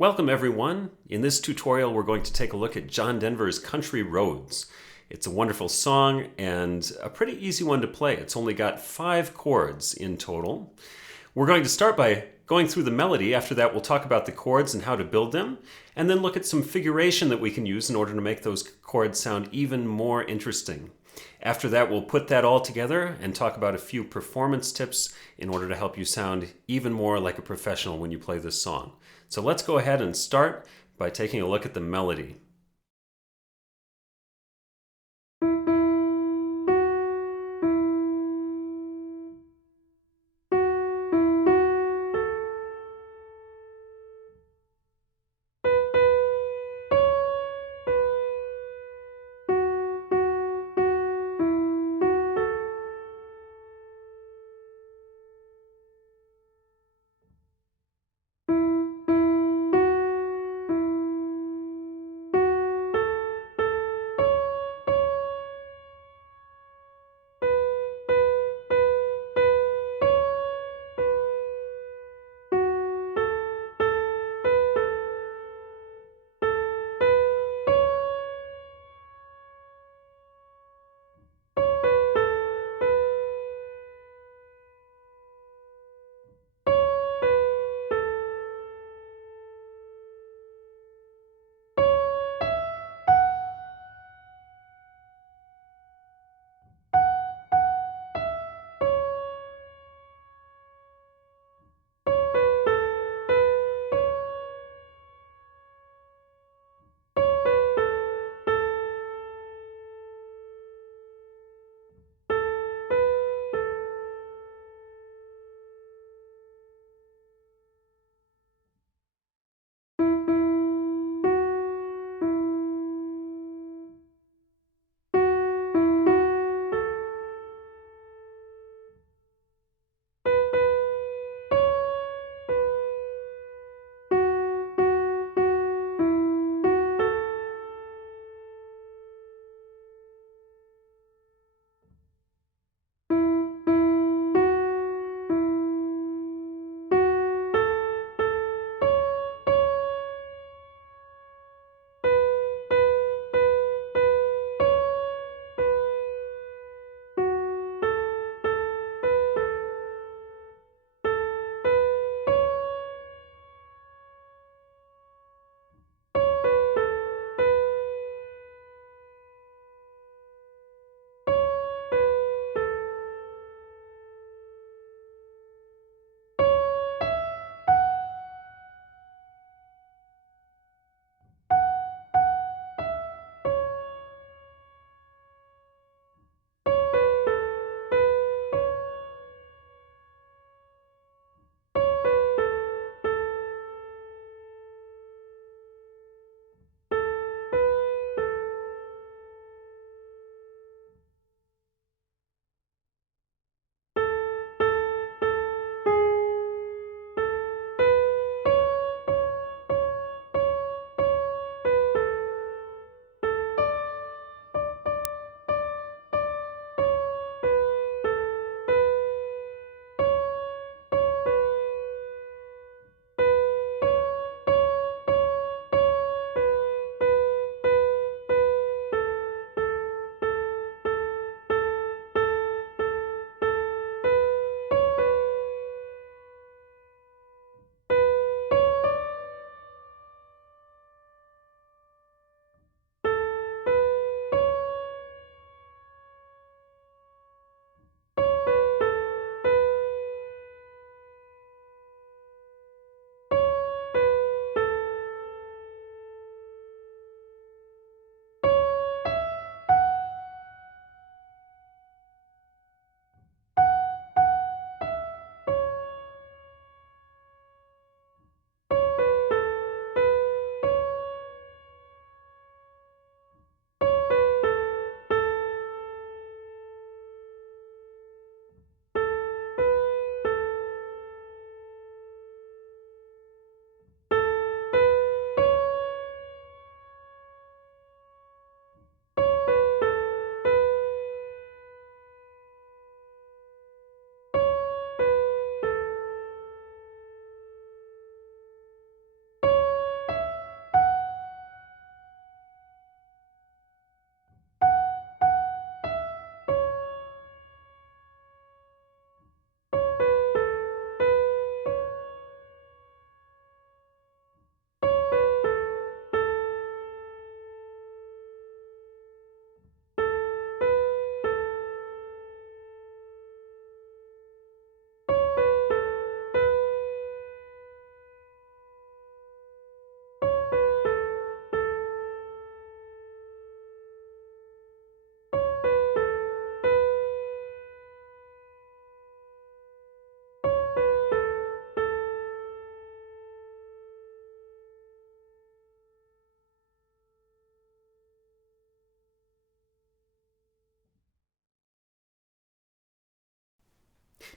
Welcome everyone. In this tutorial we're going to take a look at John Denver's Country Roads. It's a wonderful song and a pretty easy one to play. It's only got 5 chords in total. We're going to start by going through the melody. After that we'll talk about the chords and how to build them, and then look at some figuration that we can use in order to make those chords sound even more interesting. After that we'll put that all together and talk about a few performance tips in order to help you sound even more like a professional when you play this song. So let's go ahead and start by taking a look at the melody.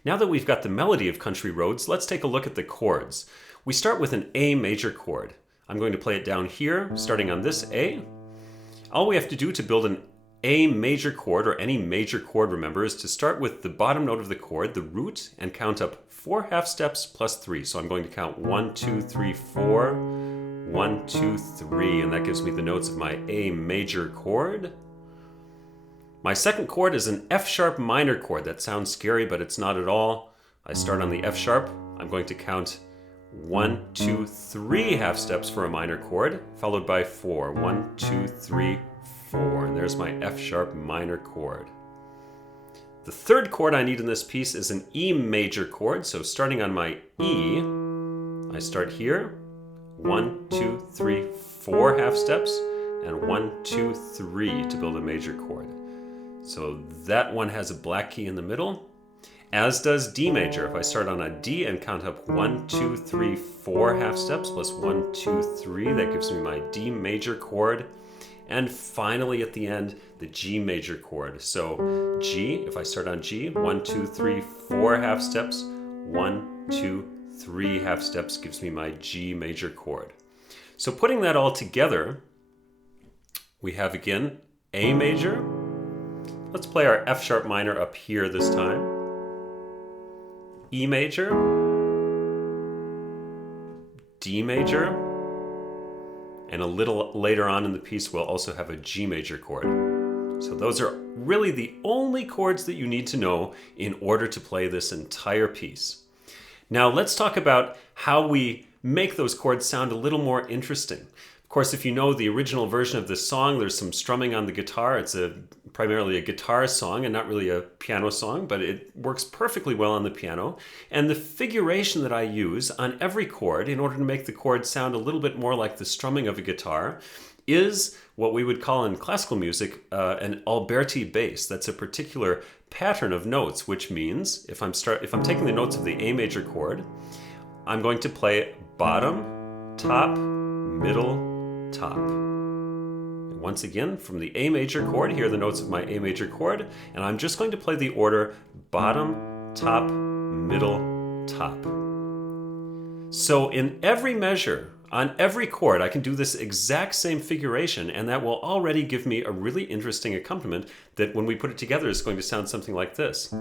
Now that we've got the melody of Country Roads, let's take a look at the chords. We start with an A major chord. I'm going to play it down here, starting on this A. All we have to do to build an A major chord, or any major chord, remember, is to start with the bottom note of the chord, the root, and count up 4 half steps plus 3. So I'm going to count 1, 2, 3, 4, 1, 2, 3, and that gives me the notes of my A major chord. My second chord is an F sharp minor chord. That sounds scary, but it's not at all. I start on the F sharp. I'm going to count 1, 2, 3 half steps for a minor chord, followed by 4. 1, 2, 3, 4. And there's my F sharp minor chord. The third chord I need in this piece is an E major chord. So starting on my E, I start here. 1, 2, 3, 4 half steps, and 1, 2, 3 to build a major chord. So that one has a black key in the middle, as does D major. If I start on a D and count up 1, 2, 3, 4 half steps plus 1, 2, 3, that gives me my D major chord. And finally at the end, the G major chord. So G, if I start on G, 1, 2, 3, 4 half steps, 1, 2, 3 half steps gives me my G major chord. So putting that all together, we have again A major. Let's play our F sharp minor up here this time. E major, D major, and a little later on in the piece we'll also have a G major chord. So those are really the only chords that you need to know in order to play this entire piece. Now let's talk about how we make those chords sound a little more interesting. Of course, if you know the original version of this song, there's some strumming on the guitar. It's primarily a guitar song and not really a piano song, but it works perfectly well on the piano. And the figuration that I use on every chord in order to make the chord sound a little bit more like the strumming of a guitar is what we would call in classical music an Alberti bass. That's a particular pattern of notes, which means if I'm taking the notes of the A major chord, I'm going to play bottom, top, middle, top. And once again, from the A major chord, here are the notes of my A major chord, and I'm just going to play the order bottom, top, middle, top. So in every measure, on every chord, I can do this exact same figuration, and that will already give me a really interesting accompaniment that when we put it together is going to sound something like this.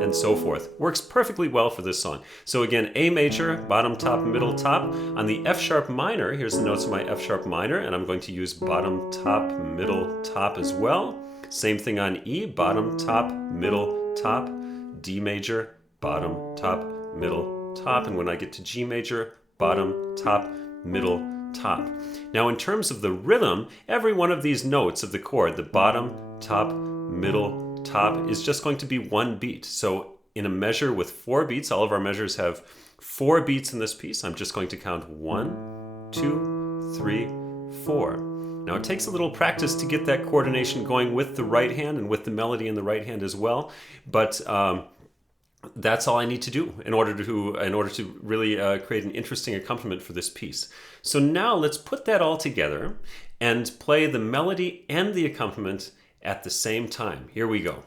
And so forth. Works perfectly well for this song. So again, A major, bottom, top, middle, top. On the F sharp minor, here's the notes of my F sharp minor, and I'm going to use bottom, top, middle, top as well. Same thing on E, bottom, top, middle, top. D major, bottom, top, middle, top. And when I get to G major, bottom, top, middle, top. Now in terms of the rhythm, every one of these notes of the chord, the bottom, top, middle, top, is just going to be one beat. So in a measure with 4 beats, all of our measures have 4 beats in this piece. I'm just going to count 1, 2, 3, 4. Now it takes a little practice to get that coordination going with the right hand and with the melody in the right hand as well, but that's all I need to do in order to really create an interesting accompaniment for this piece. So now let's put that all together and play the melody and the accompaniment at the same time. Here we go.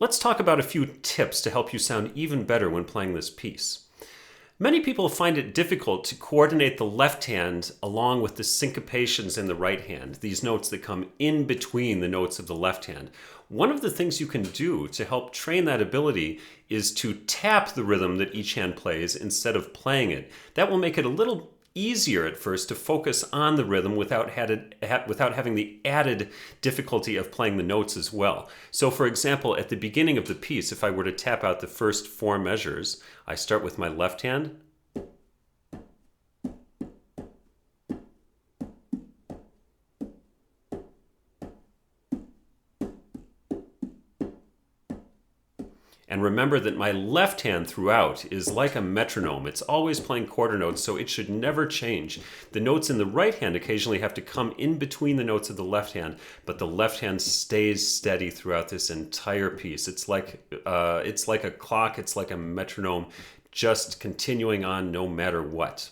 Let's talk about a few tips to help you sound even better when playing this piece. Many people find it difficult to coordinate the left hand along with the syncopations in the right hand, these notes that come in between the notes of the left hand. One of the things you can do to help train that ability is to tap the rhythm that each hand plays instead of playing it. That will make it a little easier at first to focus on the rhythm without having the added difficulty of playing the notes as well. So for example, at the beginning of the piece, if I were to tap out the first 4 measures, I start with my left hand, and remember that my left hand throughout is like a metronome. It's always playing quarter notes, so it should never change. The notes in the right hand occasionally have to come in between the notes of the left hand, but the left hand stays steady throughout this entire piece. It's like a clock, it's like a metronome, just continuing on no matter what.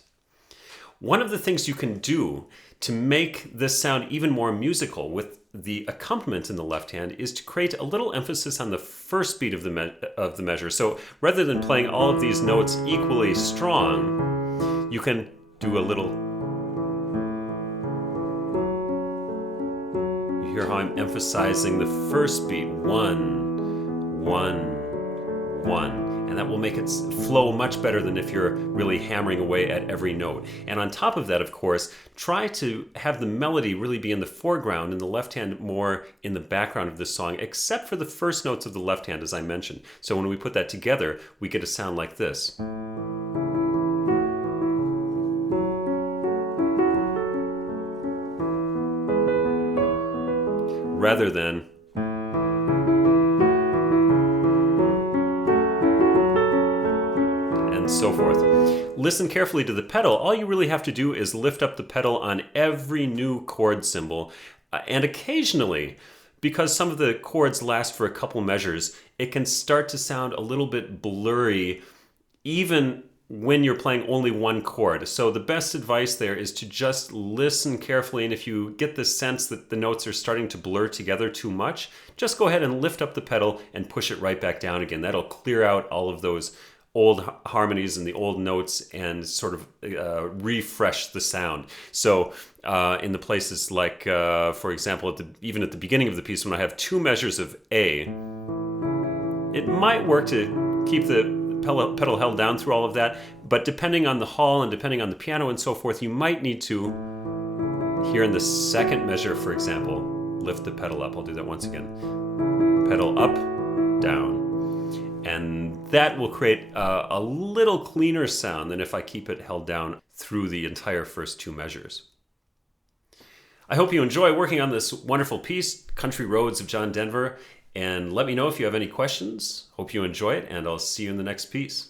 One of the things you can do to make this sound even more musical with the accompaniment in the left hand is to create a little emphasis on the first beat of the measure. So rather than playing all of these notes equally strong, you can do a little. You hear how I'm emphasizing the first beat, 1, 1, 1. And that will make it flow much better than if you're really hammering away at every note. And on top of that, of course, try to have the melody really be in the foreground and the left hand more in the background of the song, except for the first notes of the left hand, as I mentioned. So when we put that together, we get a sound like this. Rather than so forth. Listen carefully to the pedal. All you really have to do is lift up the pedal on every new chord symbol. And occasionally, because some of the chords last for a couple measures, it can start to sound a little bit blurry even when you're playing only one chord. So the best advice there is to just listen carefully, and if you get the sense that the notes are starting to blur together too much, just go ahead and lift up the pedal and push it right back down again. That'll clear out all of those old harmonies and the old notes and sort of refresh the sound. So in the places like, for example, even at the beginning of the piece, when I have 2 measures of A, it might work to keep the pedal held down through all of that, but depending on the hall and depending on the piano and so forth, you might need to, here in the second measure, for example, lift the pedal up. I'll do that once again. Pedal up, down. And that will create a little cleaner sound than if I keep it held down through the entire first 2 measures. I hope you enjoy working on this wonderful piece, Country Roads of John Denver, and let me know if you have any questions. Hope you enjoy it, and I'll see you in the next piece.